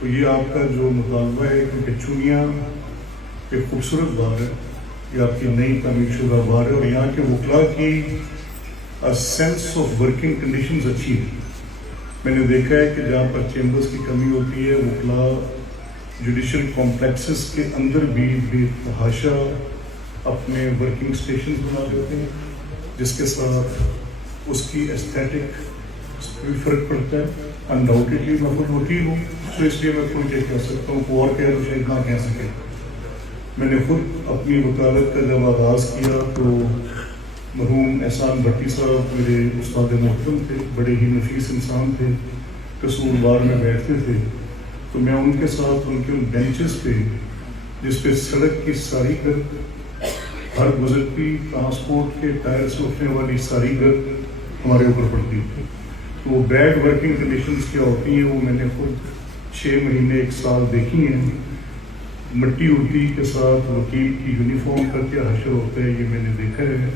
تو یہ آپ کا جو مطالبہ ہے کیونکہ چونیاں ایک خوبصورت بار ہے، یہ آپ کی نئی تعمیر شدہ بار ہے اور یہاں کے وکلاء کی سینس آف ورکنگ کنڈیشنز اچھی ہے۔ میں نے دیکھا ہے کہ جہاں پر چیمبرز کی کمی ہوتی ہے وکلاء جوڈیشل کمپلیکسز کے اندر بھی بے تحاشا اپنے ورکنگ اسٹیشنز بنا دیتے ہیں، جس کے ساتھ اس کی ایستھیٹک بھی فرق پڑتا ہے۔ انڈاؤٹیڈلی میں خود وکیل ہوں تو اس لیے میں کھل کے کہہ سکتا ہوں، کوئی اور کہہ تو شاید نہ کہہ سکے۔ میں نے خود اپنی وکالت کا جب آغاز کیا تو مرحوم احسان بھٹی صاحب میرے استاد محترم تھے، بڑے ہی نفیس انسان تھے، قصور بار میں بیٹھتے تھے تو میں ان کے ساتھ ان کے ان بینچز پہ جس پہ سڑک کی ساری گرد ہر گزرتی ٹرانسپورٹ کے ٹائر سے اٹھنے والی ساری گرد ہمارے اوپر پڑتی تھی۔ تو وہ بیڈ ورکنگ کنڈیشنز کیا ہوتی ہیں وہ میں نے خود 6 مہینے 1 سال دیکھی ہیں۔ مٹی اڑتی کے ساتھ وکیل کی یونیفارم کا کیا حشر ہوتا ہے یہ میں نے دیکھا ہے،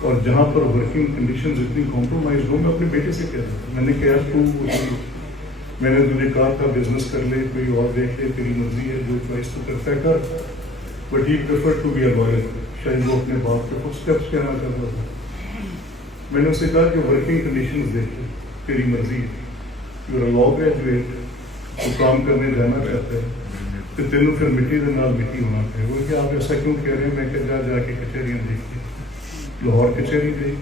اور جہاں پر ورکنگ کنڈیشنز اتنی کمپرومائز ہو، میں اپنے بیٹے سے کہہ رہا تھا، میں نے کہا تو میں نے تجھے کہا تھا بزنس کر لے، کوئی اور دیکھ لے، تیری مرضی ہے، جو چوائس تو کرتا ہے کر، but he prefer to be a lawyer. شاید وہ اپنے باپ کے فٹ اسٹیپس کہنا چاہتا تھا۔ میں نے اسے کہا کہ ورکنگ کنڈیشنز دیکھ لے، تیری مرضی ہے، you are a law graduate, تو کام کرنے جانا چاہتا ہے کہ تینوں پھر مٹی دے نال مٹی ہونا چاہیے۔ وہ کہ آپ ایسا کیوں کہہ رہے ہیں؟ میں کہ جا کے کچہریاں دیکھیے، لاہور کچہری دیکھ،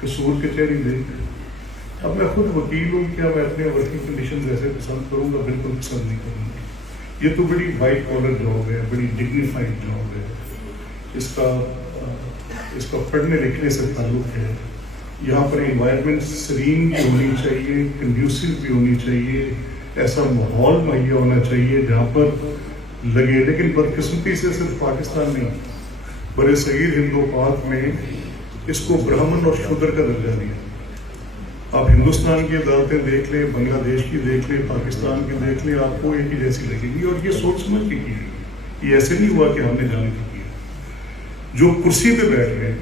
قصور کچہری دیکھ۔ اب میں خود وکیل ہوں، کیا میں اپنے ورکنگ کنڈیشنز ایسے پسند کروں گا؟ بالکل پسند نہیں کروں گا۔ یہ تو بڑی وائٹ کالر جاب ہے، بڑی ڈگنیفائڈ جاب ہے، اس کا پڑھنے لکھنے سے تعلق ہے۔ یہاں پر انوائرمنٹ سرین بھی ہونی چاہیے، کنڈیوسو بھی ہونی چاہیے، ایسا ماحول مہیا ہونا چاہیے جہاں پر لگے۔ لیکن بدقسمتی سے صرف پاکستان نہیں، برے صغیر ہند و پاک میں اس کو برہمن اور شودر کا درجہ دیا۔ آپ ہندوستان کی عدالتیں دیکھ لیں، بنگلہ دیش کی دیکھ لیں، پاکستان کی دیکھ لیں، آپ کو ایک ہی جیسی لگے گی، اور یہ سوچ سمجھ کے کی ہے۔ یہ ایسے نہیں ہوا کہ ہم نے جان کے کیا۔ جو کرسی پہ بیٹھ گئے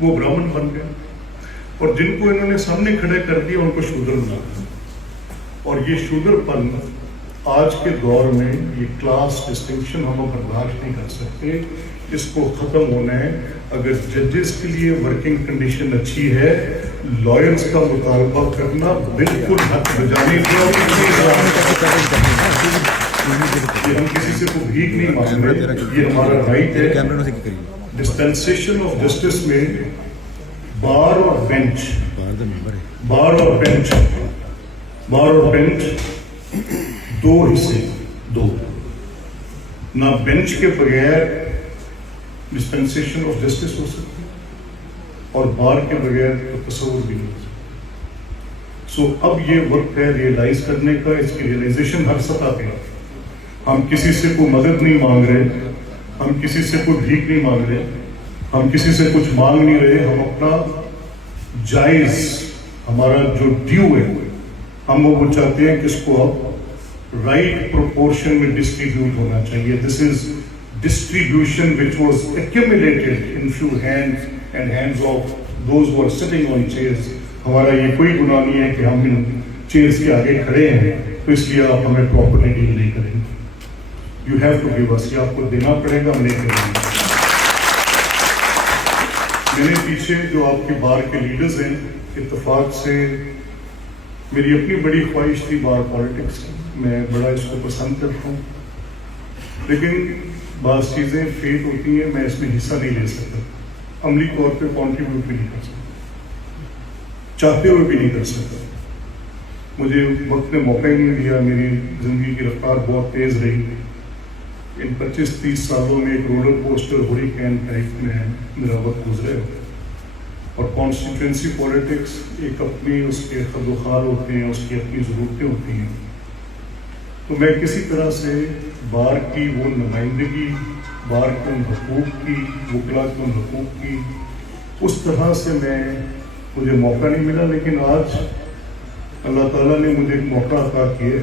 وہ برہمن بن گئے، اور جن کو انہوں نے سامنے کھڑے کر دیا ان کو شودر بنا دیا۔ اور یہ شودر پن آج کے دور میں یہ کلاس ڈسٹنکشن ہم برداشت نہیں کر سکتے، اس کو ختم ہونا ہے۔ اگر ججز کے لیے ورکنگ کنڈیشن اچھی ہے، لائرز کا مطالبہ کرنا بالکل حق بجانے کا، ہم کسی سے کوئی بھیک نہیں مانگ رہے، یہ ہمارا رائٹ ہے۔ ڈسپینسیشن آف جسٹس میں بار اور بینچ دو حصے، نہ بینچ کے بغیر ڈسپینسیشن آف جسٹس ہو سکتی اور بار کے بغیر تو تصور بھی نہیں ہو سکتا۔ سو اب یہ وقت ہے ریئلائز کرنے کا، اس کی ریئلائزیشن ہر سطح پہ۔ ہم کسی سے کوئی مدد نہیں مانگ رہے، ہم کسی سے کوئی بھیک نہیں مانگ رہے، ہم کسی سے کچھ مانگ نہیں رہے، ہم اپنا جائز، ہمارا جو ڈیو ہے ہم وہ چاہتے ہیں کہ اس کو اب رائٹ پروپورشن میں ڈسٹریبیوٹ ہونا چاہیے۔ This is distribution which was accumulated in few hands and hands of those who are sitting on chairs۔ ہمارا یہ کوئی گناہ نہیں ہے کہ ہم ان چیئرز کے آگے کھڑے ہیں تو اس لیے آپ ہمیں پراپرلی ڈیل نہیں کریں گے۔ You have to give us، یہ آپ کو دینا پڑے گا، ہم نہیں کریں گے۔ میرے پیچھے جو آپ کے بار کے لیڈرز ہیں، اتفاق سے میری اپنی بڑی خواہش تھی بار پالیٹکس، میں بڑا اس کو پسند کرتا ہوں، لیکن بعض چیزیں فیٹ ہوتی ہیں، میں اس میں حصہ نہیں لے سکتا، عملی طور پہ کنٹریبیوٹ بھی نہیں کر سکتا، چاہتے ہوئے بھی نہیں کر سکتا۔ مجھے وقت نے موقع ہی نہیں دیا، میری زندگی کی رفتار بہت تیز رہی۔ ان 25-30 سالوں میں ایک رولر کوسٹر ہوریکین ٹائپ میں میرا وقت گزرا ہے، اور کانسٹیٹوئنسی پولیٹکس ایک اپنی اس کے خد و خال ہوتے ہیں، اس کی اپنی ضرورتیں ہوتی ہیں۔ تو میں کسی طرح سے بار کی وہ نمائندگی، بار کے ان حقوق کی، وکلا کے ان حقوق کی، اس طرح سے مجھے موقع نہیں ملا، لیکن آج اللہ تعالیٰ نے مجھے ایک موقع عطا کیا ہے